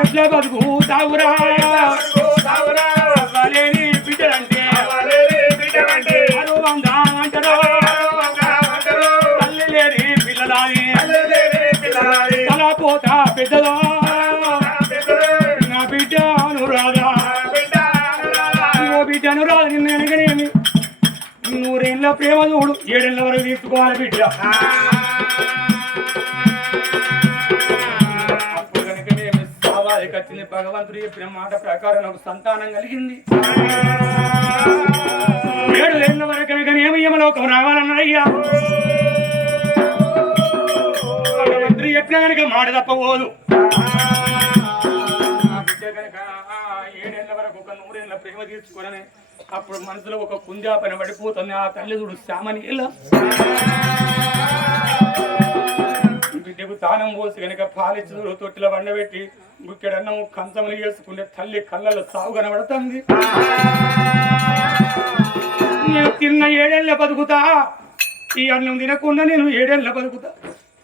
ఎట్లా బతుకుతావురా అవ్వలేని బిడ్డలంటే. అరువందా అంటారు తల్లి లేని పిల్లలాని. తలపోతా పెద్దదా. నా బిడ్డ అనురాధా. బిడ్డ అనురాధ నిన్ను అనగనేమి నూరేళ్ళ ప్రేమ చూడు. ఏడేళ్ళ వరకు తీసుకోవాలి బిడ్డ. భగవంతుడు చెప్పిన మాట ప్రకారం నాకు సంతానం కలిగింది. ఏడు ఏళ్ళ వరకు కనుక నియమలోకం రావాలన్నాయ్యా. భగవంతుడు చెప్పిన కనుక మాట తప్పబోదు. ఏడేళ్ళ వరకు ఒక నూరేళ్ళ ప్రేమ తీర్చుకోనని అప్పుడు మనసులో ఒక కుంజాపన పడిపోతుంది. ఆ తల్లి చూడు శ్యామని ఇలా బిడ్డకు తానం పోసి కనుక పాలిచ్చు తొట్టిలో వండబెట్టి బుక్కెడన్నం కంచములు చేసుకుంటే తల్లి కళ్ళలో సాగు కనబడుతుంది. నేను తిన్న ఏడేళ్ళ బతుకుతా. ఈ అన్నం తినకుండా నేను ఏడేళ్ళ బతుకుతా.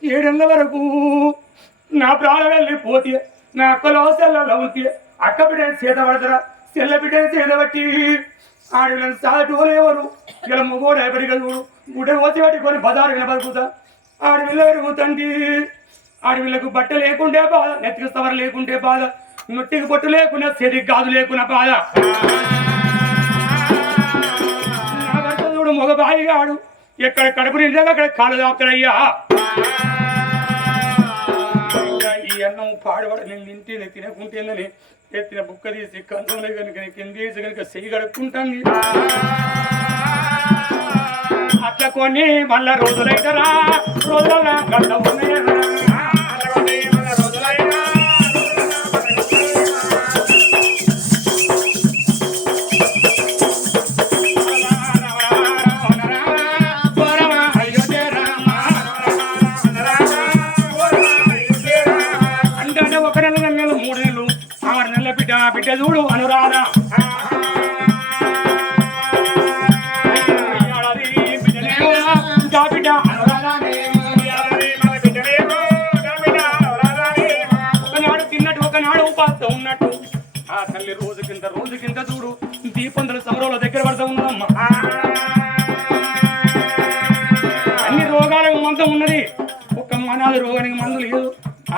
ఏడేళ్ళ వరకు నా ప్రాణం వెళ్ళిపోతే నా అక్కలో సెల్లలో ఉంటే అక్క బిడ్డ చేత పడతారా? చెల్ల బిడ్డ చేత పట్టి ఆడలను సాటోలు ఎవరు ఇలా మగోడు ఎవరి కదా గుడ్డ వచ్చి పట్టుకొని బజారు విన బతుకుతా ఆడవిల్ల అడవిలకు బట్ట లేకుంటే బాధ నెత్తికి సవర లేకుంటే బాధ నొట్టికి పొట్టు లేకుండా చెడికి గాజు లేకున్నా బాధ. నా భర్త చూడు మగ బాయిగాడు ఎక్కడ కడుపు నిండా అక్కడ కాళ్ళు దాపుతాడయ్యా. ఈ అన్నం పాడుబడ నేను తింటేనే తినకుంటేనని ఎత్తిన బుక్క తీసి కంచంలో కనుక కింద కనుక చెయ్యి కడుక్కుంటాను అట్లా కొన్ని మళ్ళా రోజులైతరా? రోజుల గడ్డ ఉన్నాయరా దీపంతుల సమరంలో దగ్గర పడతా ఉన్నదమ్మా. అన్ని రోగాలకు మందం ఉన్నది. ఒక్క మనాది రోగానికి మందు లేదు.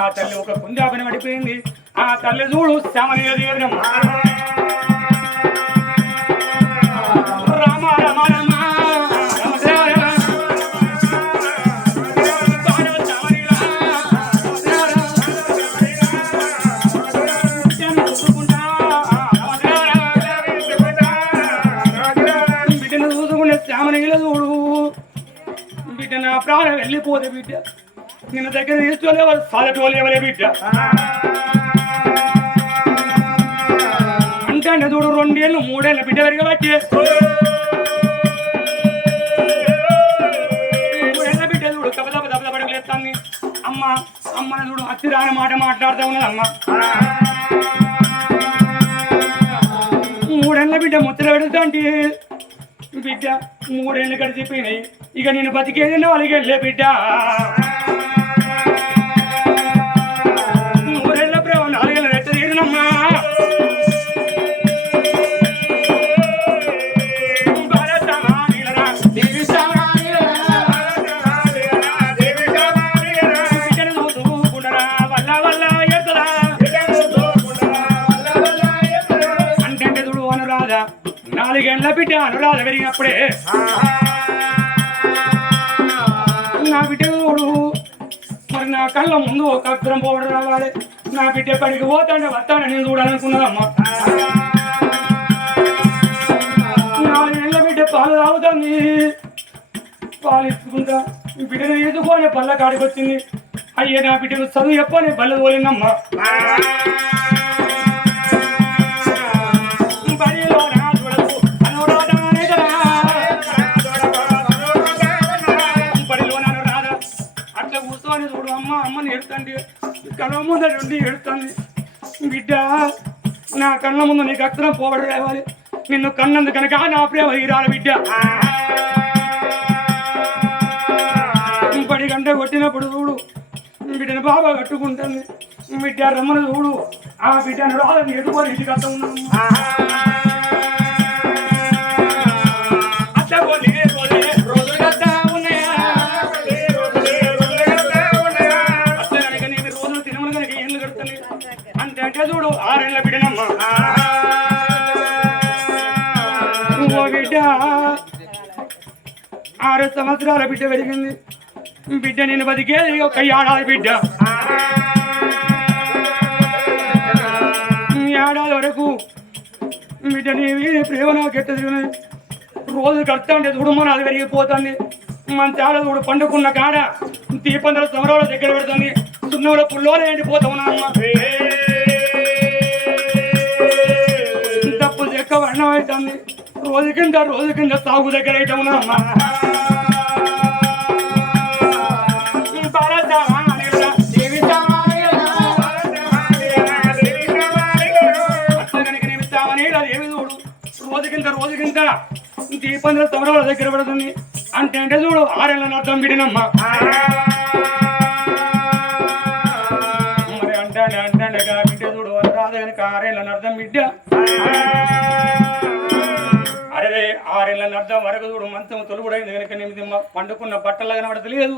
ఆ తల్లి ఒక కుంజాపని పడిపోయింది. ఆ తల్లి చూడు శ్యామని రామ రామ రామ రామ. చూసుకునే శ్యామనిలో చూడు బిడ్డ నా ప్రాణం వెళ్ళిపోతే బిడ్డ నిన్న దగ్గర తీసుకోలేవారు సాలటోలు ఎవరే బిడ్డ అంటే అంటే చూడు రెండేళ్ళు మూడేళ్ళు బిడ్డ పెరగబట్టి మూడేళ్ళ బిడ్డ చూడు దెబ్బ దెబ్బ దెబ్బ దెబ్బ లేస్తాంది అమ్మ అమ్మ చూడు అతి రాని మాట మాట్లాడుతూ ఉన్నది అమ్మ మూడేళ్ళ బిడ్డ ముచ్చట పెడుతా అంటే బిడ్డ మూడేళ్ళు గడిచిపోయినాయి. ఇక నేను బతికేది వాళ్ళకి వెళ్ళే బిడ్డ. నాలుగేళ్ళ బిడ్డ అనురాధ పెరిగినప్పుడే. నా బిడ్డ మరి నా కళ్ళ ముందు ఒక అగ్రం పోవడం రావాలి. నా బిడ్డ పడికి పోతాంటే వస్తానని నేను చూడాలనుకున్నదమ్మా. నెలల బిడ్డ పాలు తాగుతుంది. పాలు ఇచ్చుకుంటా. ఈ బిడ్డను ఎదుకోనే పళ్ళ కాడికి వచ్చింది. అయ్యే నా బిడ్డకు చదువు చెప్పని బల్ల పోలిందమ్మా కళ్ళ ముందర ఉండి ఎడుతుంది. బిడ్డ నా కళ్ళ ముందు నీకు అక్షరం పోవడం రావాలి నిన్ను కన్నందు కనుక నా ప్రేమ తీరాలి బిడ్డ. కొట్టినప్పుడు చూడు బిడ్డను బాబా కట్టుకుంటుంది. బిడ్డ రమ్మను చూడు. ఆ బిడ్డను రాదని ఎదుకొని ఇంటికి అర్థం ఉన్నాము చూడు ఆరేళ్ళ ఓ బిడ్డ. ఆరు సంవత్సరాల బిడ్డ పెరిగింది. బిడ్డ నేను బతికేది ఒక ఏడాది బిడ్డ. ఏడాది వరకు బిడ్డ నీవి ప్రేమ నాకు ఎట్ట తిరిగినది రోజు కడతా అంటే చూడమని అది పెరిగిపోతుంది మన తేడా చూడు పండుకున్న కాడ దీపందర సమరాల దగ్గర పెడుతుంది. సున్నంలో పుల్లోనే ఎండిపోతా ఉన్నా చెక్క వర్ణం అవుతుంది రోజు కింద రోజు కింద సాగు దగ్గర అయితే ఉన్నా రోజు కింద రోజు కింద దీపంలో సమరాల దగ్గర పడుతుంది అంటే అంటే చూడు ఆరేళ్ళ అర్థం విడినమ్మా మరి అంటే అంటే అంటే చూడు రాదు కనుక ఆరేళ్ళ అర్థం బిడ్డ ఆరేళ్ళ అర్థం వరకు చూడు మంచం తొలుగుడైంది కనుక నిమిది పండుకున్న బట్టలు కనబడతలేదు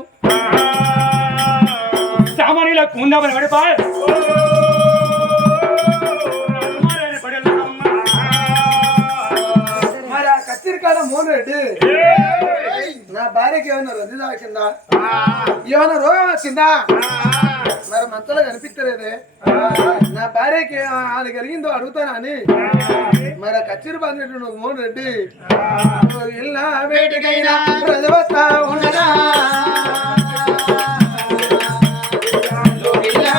సామాన్యుల కుందామని పడిపోయి మరి ఆ కత్తిరికాడ మోహన్ రెడ్డి నా భార్యకి ఏమైనా రద్దు తాకిందా ఏమైనా రోగం వచ్చిందా? మరి మంతలో కనిపించలేదే. నా భార్యకి అది కలిగిందో అని. మరి కచ్చిరి బాధినట్టు నువ్వు మోహన్ రెడ్డి ఇల్లా వేటికైనా ప్రజవత్తా ఉండదా ఇల్లా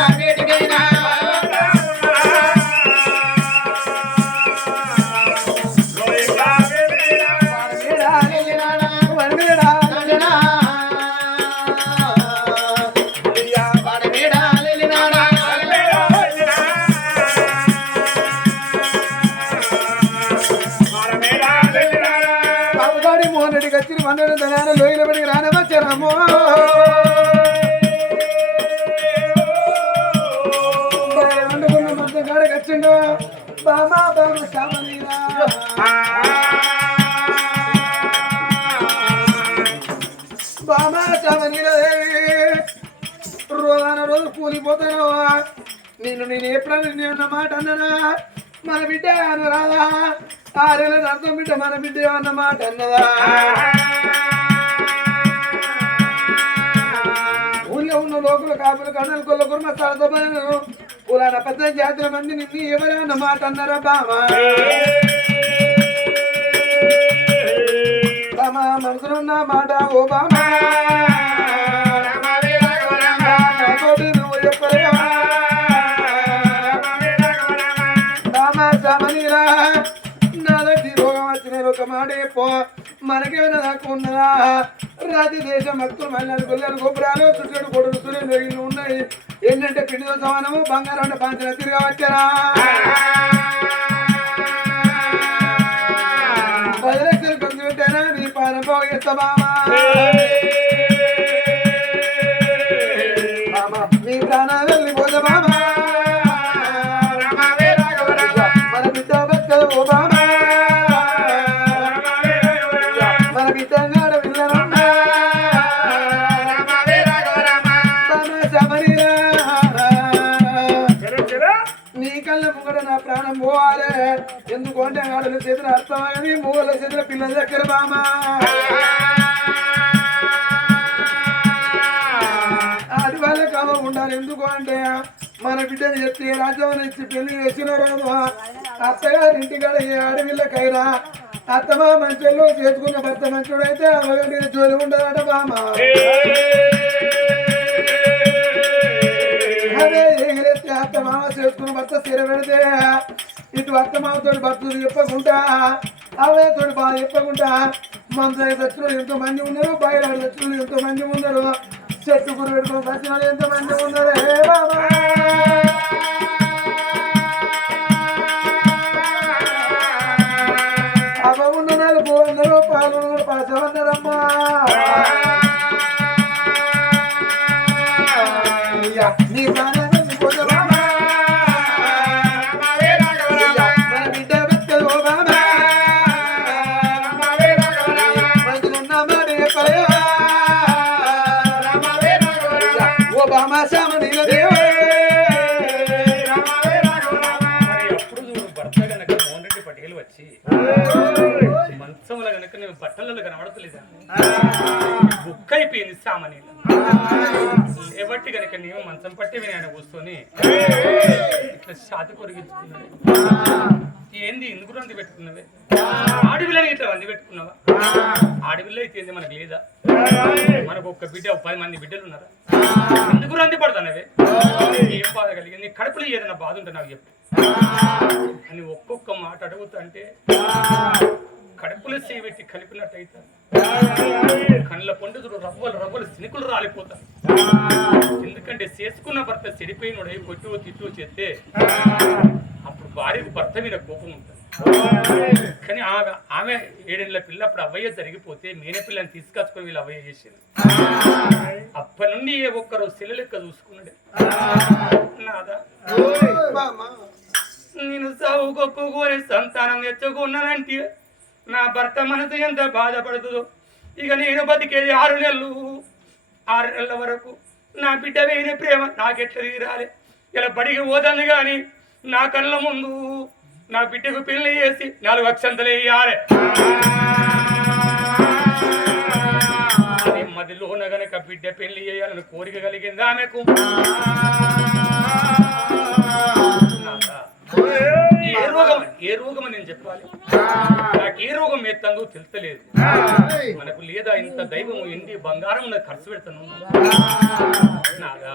మోహన్ రెడ్డి కచ్చిరి మన్నడు ధనాన లోయల వండుకున్న మొత్తం బామా బామ సామనీరా బామా సామనీరా రోజాన రోజు కూలిపోతాను నేను నేను ఎప్పుడన్నా నేను మాట అన్నానా? మన బిడ్డ అని ఆరేళ్ళ అర్థం బిడ్డ మన బిడ్డ అన్నమాట అన్నదా. ఊళ్ళో ఉన్న లోకుల కాపులు కన్నలు కొల్ల కుర్మ సరదమను పురాణ పెద్ద జాతుల మంది నిన్ను ఎవరన్న అన్నమాట అన్నారా బామా బామా మనసులున్న మాట ఓ బామా వాడే పో. మనకేమైనా దాకా రాతి దేశం భక్తులు మళ్ళీ గుల్లలు గోపురాలు చుట్టూ కొడుకు సూర్యులు ఇల్లు ఉన్నాయి. ఏంటంటే పిండితో సమానము బంగారం అంటే పాంచల తిరిగా వచ్చారా? పది లక్షలు ఖర్చు పెట్టారా నీ పాలన పోగేస్తావా అంటే ఆడల చేతులు అర్థమని మూగల చేతుల పిల్లల దగ్గర బామా. ఆడి వాళ్ళ కామ ఉండాలి. ఎందుకు అంటే మన బిడ్డని చెప్తే రాజ్యం ఇచ్చి పెళ్ళి చేసిన రోజు అత్తగారి ఇంటికాడ ఏ ఆడవిల్లకైనా అత్తమా మంచోళ్ళు చేసుకున్న భర్త మంచోడు అయితే అమ్మగారి జోలి ఉండదట బామ. అదే ఎగిరెత్తి అత్త మామ చేసుకున్న భర్త స్థిర పెడితే ఇటు అత్త మామతో భర్తలు చెప్పకుండా అవే బాధ చెప్పకుండా మంత్రి దచ్చులు ఎంతో మంది ఉన్నారు బయట దచ్చులు ఎంతో మంది ఉన్నారు. చెట్టు గురు పెట్టుకుని దర్శనాలు ఎంతో మంది ఉన్నారు పట్టుకెళ్ళి వచ్చి మంచంలో కనుక నేను బట్టలలో కనబడతలేదా? బుక్ అయిపోయింది సామాన్య లేబట్టి కనుక నేను మంచం పట్టి ఆయన కూర్చొని ఇట్లా ఛాతి కొరిగించుకున్నాను ఏంది ఎందుకు రంది పెట్టుకున్నవే? ఆడపిల్లని ఇట్లా రంది పెట్టుకున్నావా? ఆడపిల్ల అయితే మనకు లేదా? మనకు ఒక్క బిడ్డ పది మంది బిడ్డలు ఉన్నారా? ఎందుకు రంది పడతానవి? ఏం బాధ కలిగింది? కడుపులు ఏదైనా బాధ ఉంటే నాకు చెప్పు. అని ఒక్కొక్క మాట అడుగుతుంటే కడుపులో కలిపినట్టు కలిపినట్టయితే కళ్ళ పండుగలు రవ్వలు రవ్వలు సినుకులు రాలిపోతారు ఎందుకంటే చేసుకున్న భర్త చెడిపోయినోడై కొట్టు తిట్టు చేస్తే అప్పుడు భార్యకు భర్త మీద కోపం ఉంటుంది. కానీ ఆమె ఆమె ఏడేళ్ళ పిల్ల అప్పుడు అవ్వయ్య జరిగిపోతే మేనే పిల్లని తీసుకొచ్చుకొని వీళ్ళు అవ్వయ్య చేసేది. అప్పటి నుండి ఏ ఒక్కరు సెల్లు లెక్క చూసుకున్నాడు నాదా నేను సాగు గొప్పకోని సంతానం తెచ్చుకున్నానంటే నా భర్త మనసు ఎంత బాధపడుతుందో. ఇక నేను బతికేది ఆరు నెలలు. ఆరు నెలల వరకు నా బిడ్డ వేయిన ప్రేమ నాకెట్లా తీరాలి? ఇలా బడికి పోదాను కానీ నా కళ్ళ ముందు నా బిడ్డకు పెళ్ళి చేసి నాలుగు అక్షంతలు వేయాలి. నెమ్మదిలోన గనక బిడ్డ పెళ్ళి చేయాలని కోరిక కలిగింది ఆమెకు. నాదా? ఏ రోగం ఏ రోగం అని నేను చెప్పాలి? నాకు ఏ రోగం ఎత్తందో తెలుస్తలేదు. మనకు లేదా ఇంత దైవం ఎండి బంగారం ఉన్నది ఖర్చు పెడతాను. నాదా?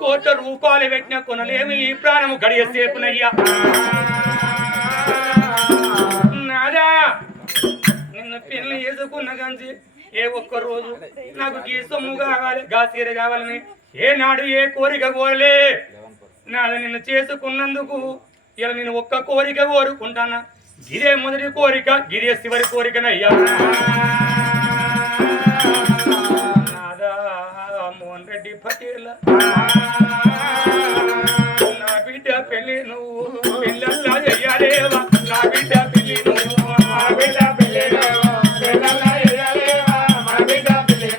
కోట్ల రూపాయలు పెట్టిన కొనలేమి ఈ ప్రాణము గడియ సేపునయ్యా. నాదా? నిన్న పెళ్ళి చేసుకున్న గంజి ఏ ఒక్క రోజు నాకు గీ సొమ్ము కావాలి గా చీర కావాలని ఏ నాడు ఏ కోరిక కోరలే. నాది నిన్ను చేసుకున్నందుకు ఇలా నేను ఒక్క కోరిక కోరుకుంటానా? గిరే మొదటి కోరిక గిరే చివరి కోరికనయ్యా. మోహన్ రెడ్డి పటేల. నా బిడ్డ పెళ్ళి నువ్వు పిల్లల్లా చెయ్యాలేవా? నా బిడ్డ పెళ్ళి నువ్వు నా బిడ్డ పెళ్ళి నువ్వు పిల్లల్లా చెయ్యాలేవా? నా బిడ్డ పెళ్ళి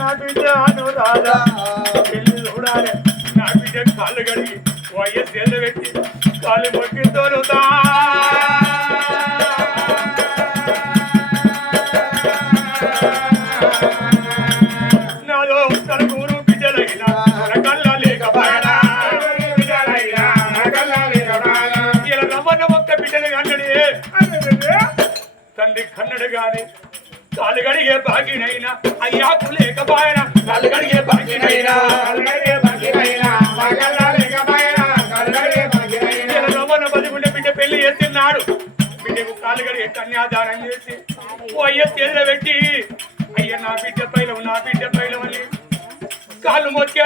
నా బిడ్డ అనురాధ. పెళ్ళి నా బిడ్డ కాళ్ళు కడిగి వయస్సు చేత పెట్టి కాళ్ళు మొక్కి తోలుతా నాలో తన కూరు బిడ్డలైనా తన కళ్ళ లేకపోయినా ఇలా రవ్వన్న ఒక్క బిడ్డలు కన్నడే తండ్రి కన్నడు గాని కాలు గడిగే బాగినైనా అయ్యాకు లేకపోయినా కాలు గడిగే బాగినైనా పెళ్ళి చేస్తున్నాడు. బిడ్డకు కాలు గడిగే కన్యాదానం చేసి ఓ అయ్య చేతిలో పెట్టి అయ్య నా బిడ్డ పైలం నా బిడ్డ పైలం అని కాళ్ళు మొక్కే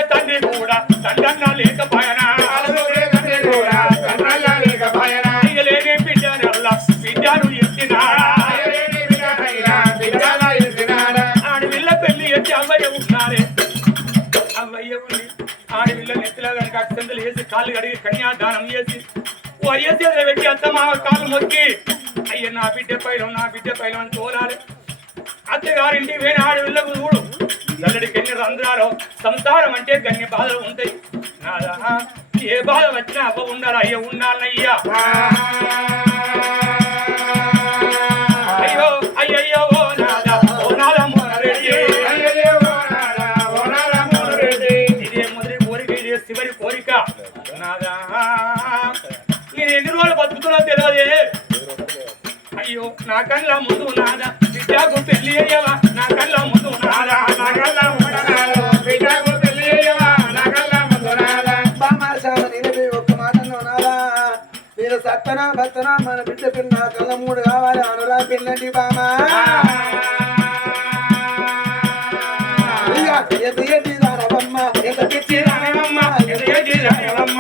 చేసేది పెట్టి అత్త మొక్కి అయ్య నా బిడ్డ పైన నా బిడ్డ పైన అని తోలాలి. అత్తగారింటి వేరే ఆడవిల్లకు చూడు నల్లడికి ఎన్ని రంధ్రాలు సంసారం అంటే గన్ని బాధలు ఉంటాయి. నాదా ఏ బాధ వచ్చినా అవ్వ ఉండాలి అయ్య ఉండాలయ్యా నా కళ్ళ ముందు నాదా. బిడ్డకు పెళ్ళి అయ్యవా? నా కళ్ళ ముందు నాదా. నా కళ్ళ ముందు నాదా. బిడ్డకు పెళ్ళి అయ్యవా? నా కళ్ళ ముందు నాదా. బామ్మ శామ నేనే ఒక్క మాట నాదా. మీరు సత్తనా భత్తనా మన బిడ్డ పిల్ల నా కళ్ళ మూడు కావాలి. అనురా పిల్లండి బామ్మ ఇక ఎది రానవమ్మ. ఎంత పిచ్చి రానవమ్మ. ఎది ఎది రానివమ్మ,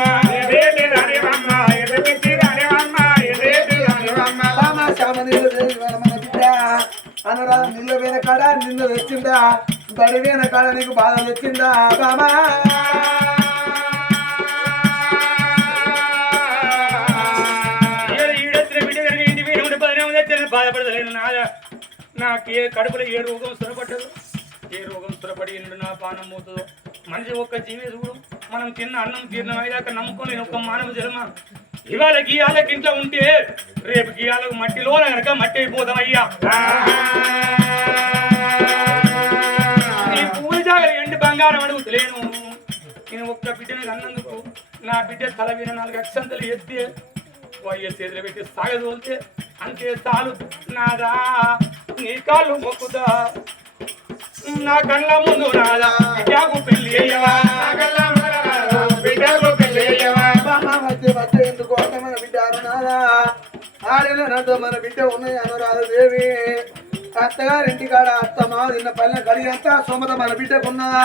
కాడ తెచ్చిందా? బడి కాడ నీకు బాధ తెచ్చిందా? బామా ఈడ- నాదా నాకు ఏ కడుపులో ఏ రోగం స్థిరపడ్డదు ఏ రోగం స్థిరపడి నా పానం పోతుందో మనిషి ఒక్క జీవి చూడు. మనం తిన్న అన్నం తీర్ణం అయ్యాక నమ్ముకొని ఒక్క మానవ జన్మ. ఇవాళ గీయాలకు ఇంట్లో ఉంటే రేపు గీయాలకు మట్టిలో కనుక మట్టి అయిపోతాం అయ్యా. నీ జాగలు ఎండి బంగారం అడుగుతలేను. నేను ఒక్క బిడ్డను కన్నందుకు నా బిడ్డ తల మీద నాలుగు అక్షంతలు ఎత్తి వయ్య చేతులు పెట్టి సాగదోలితే అంతే. చాలు నాదా నీ కాళ్ళు మొక్కుదా నా కళ్ళ ముందు నాదా బిడ్డకు పెళ్ళి అయ్యవా? బామ్మ మధ్య మధ్య ఎందుకు మన బిడ్డ అరుణాదా ఆడిన నాతో మన బిడ్డ ఉన్నాయి అనురాధ దేవి. అత్తగారింటి కాడ అత్త మా నిన్న పల్లె కడిగంతా సోమత మన బిడ్డకున్నదా